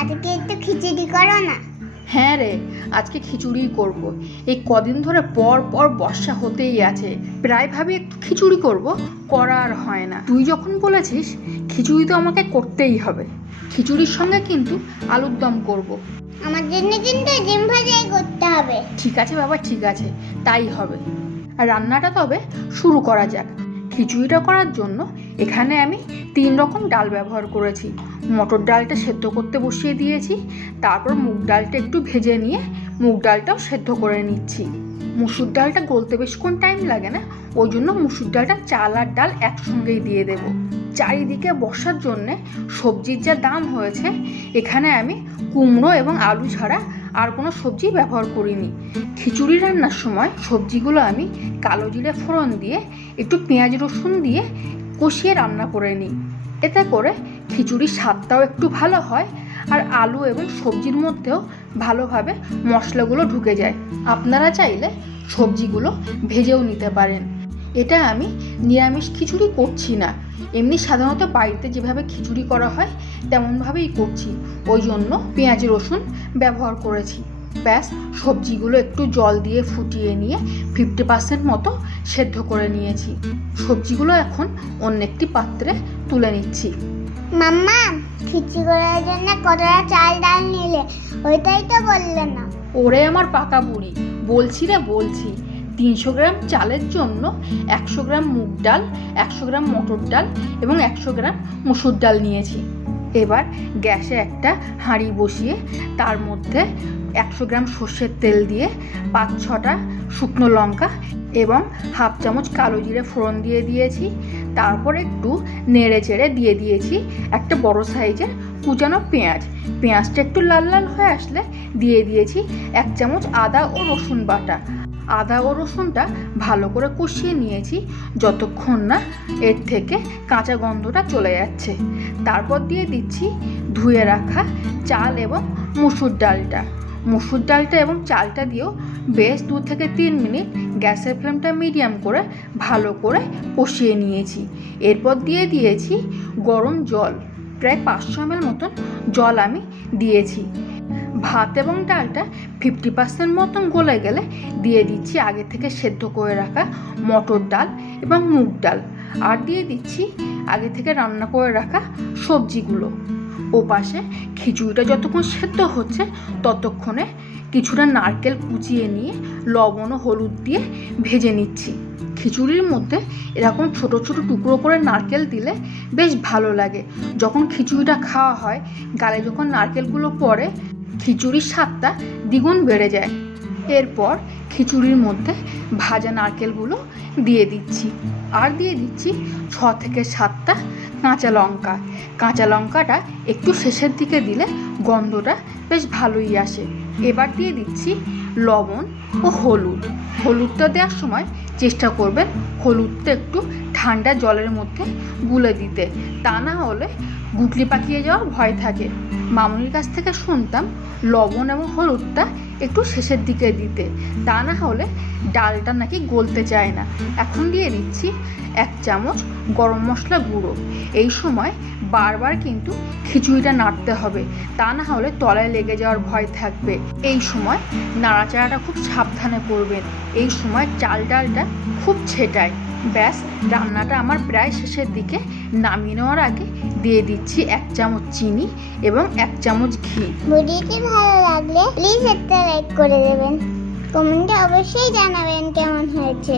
আজকে একটু খিচুড়ি করো না। হ্যাঁ রে আজকে খিচুড়ি করব। এই কদিন ধরে পর পর বর্ষা হতেই আছে। প্রায় ভাবি একটু খিচুড়ি করব করা আর হয় না। তুই যখন বলেছিস খিচুড়ি তো আমাকে করতেই হবে। খিচুড়ির সঙ্গে কিন্তু আলুর দম করব। আমার জন্য কিন্তু ডিম ভাজাই করতে হবে। ঠিক আছে বাবা ঠিক আছে। তাই হবে। আর রান্নাটা তবে শুরু করা যাক। খিচুড়িটা করার জন্য এখানে আমি তিন রকম ডাল ব্যবহার করেছি। মটর ডালটা সেদ্ধ করতে বসিয়ে দিয়েছি, তারপর মুগ ডালটা একটু ভেজে নিয়ে মুগ ডালটাও সেদ্ধ করে নিচ্ছি। মুসুর ডালটা গলতে বেশিক্ষণ টাইম লাগে না, ওই জন্য মুসুর ডালটা চাল আর ডাল একসঙ্গেই দিয়ে দেবো। চারিদিকে বসার জন্যে সবজির যা দাম হয়েছে, এখানে আমি কুমড়ো এবং আলু ছাড়া আর কোনো সবজি ব্যবহার করিনি। খিচুড়ি রান্নার সময় সবজিগুলো আমি কালো জিরে ফোড়ন দিয়ে, একটু পেঁয়াজ রসুন দিয়ে কষিয়ে রান্না করে নিই। এতে করে খিচুড়ির স্বাদটাও একটু ভালো হয় আর আলু এবং সবজির মধ্যেও ভালোভাবে মশলাগুলো ঢুকে যায়। আপনারা চাইলে সবজিগুলো ভেজেও নিতে পারেন। এটা আমি নিরামিষ খিচুড়ি করছি না। এমনি সাধারণত বাড়িতে যেভাবে খিচুড়ি করা হয়, তেমনভাবেই করছি। ওই জন্য পেঁয়াজ রসুন ব্যবহার করেছি। ব্যাস সবজিগুলো একটু জল দিয়ে ফুটিয়ে নিয়ে ফিফটি পার্সেন্ট মতো সেদ্ধ করে নিয়েছি। সবজিগুলো এখন অন্য একটি পাত্রে তুলে নিচ্ছি। মাম্মা খিচুড়ি করার জন্য কতটা চাল ডাল নিলে? ওইটাই তো বললে না। ওরে আমার পাকা বুড়ি বলছি রে বলছি তিনশো গ্রাম চালের জন্য একশো গ্রাম মুগ ডাল একশো গ্রাম মটর ডাল এবং একশো গ্রাম মুসুর ডাল নিয়েছি। এবার গ্যাসে একটা হাঁড়ি বসিয়ে তার মধ্যে একশো গ্রাম সর্ষের তেল দিয়ে পাঁচ ছটা শুকনো লঙ্কা এবং হাফ চামচ কালো জিরে ফোড়ন দিয়ে দিয়েছি। তারপর একটু নেড়ে চেড়ে দিয়ে দিয়েছি একটা বড় সাইজের কুচানো পেঁয়াজ। পেঁয়াজটা একটু লাল লাল হয়ে আসলে দিয়ে দিয়েছি এক চামচ আদা ও রসুন বাটা। আদা ও রসুনটা ভালো করে কষিয়ে নিয়েছি। যতক্ষণ না এর থেকে কাঁচা গন্ধটা চলে যাচ্ছে। তারপর দিয়ে দিচ্ছি ধুয়ে রাখা চাল এবং মুসুর ডালটা। মুসুর ডালটা এবং চালটা দিয়েও বেশ দু থেকে তিন মিনিট গ্যাসের ফ্লেমটা মিডিয়াম করে ভালো করে কষিয়ে নিয়েছি। এরপর দিয়ে দিয়েছি গরম জল। প্রায় পাঁচশো এমএল মতন জল আমি দিয়েছি। ভাত এবং ডালটা ফিফটি পার্সেন্ট মতন গলে গেলে দিয়ে দিচ্ছি আগে থেকে সেদ্ধ করে রাখা মটর ডাল এবং মুগ ডাল। আর দিয়ে দিচ্ছি আগে থেকে রান্না করে রাখা সবজিগুলো। ও পাশে খিচুড়িটা যতক্ষণ সেদ্ধ হচ্ছে ততক্ষণে কিছুটা নারকেল কুচিয়ে নিয়ে লবণ ও হলুদ দিয়ে ভেজে নিচ্ছি। খিচুড়ির মধ্যে এরকম ছোট ছোট টুকরো করে নারকেল দিলে বেশ ভালো লাগে। যখন খিচুড়িটা খাওয়া হয়, গালে যখন নারকেলগুলো পড়ে খিচুড়ির স্বাদটা দ্বিগুণ বেড়ে যায়। এরপর খিচুড়ির মধ্যে ভাজা নারকেলগুলো দিয়ে দিচ্ছি। আর দিয়ে দিচ্ছি ছ থেকে সাতটা কাঁচা লঙ্কা। কাঁচা লঙ্কাটা একটু শেষের দিকে দিলে গন্ধটা বেশ ভালোই আসে। এবার দিয়ে দিচ্ছি লবণ ও হলুদ। হলুদটা দেওয়ার সময় চেষ্টা করবেন হলুদটা একটু ঠান্ডা জলের মধ্যে গুলে দিতে। তা না হলে গুটলি পাকিয়ে যাওয়ার ভয় থাকে। মামুনির কাছ থেকে শুনতাম লবণ এবং হলুদটা একটু শেষের দিকে দিতে। তা না হলে ডালটা নাকি গলতে চায় না। এখন দিয়ে দিচ্ছি এক চামচ গরম মশলা গুঁড়ো। এই সময় বারবার কিন্তু খিচুড়িটা নাড়তে হবে। তা না হলে তলায় লেগে যাওয়ার ভয় থাকবে। এই সময় নাড়াচাড়াটা খুব সাবধানে করবেন। এই সময় চাল ডালটা খুব ছেটায়। ব্যাস, রান্নাটা আমার প্রায় শেষের দিকে। নামিয়ে নেওয়ার আগে দিয়ে দিচ্ছি এক চামচ চিনি এবং এক চামচ ঘি। ভিডিওটি ভালো লাগলে প্লিজ একটা লাইক করে দেবেন। কমেন্টে অবশ্যই জানাবেন কেমন হয়েছে।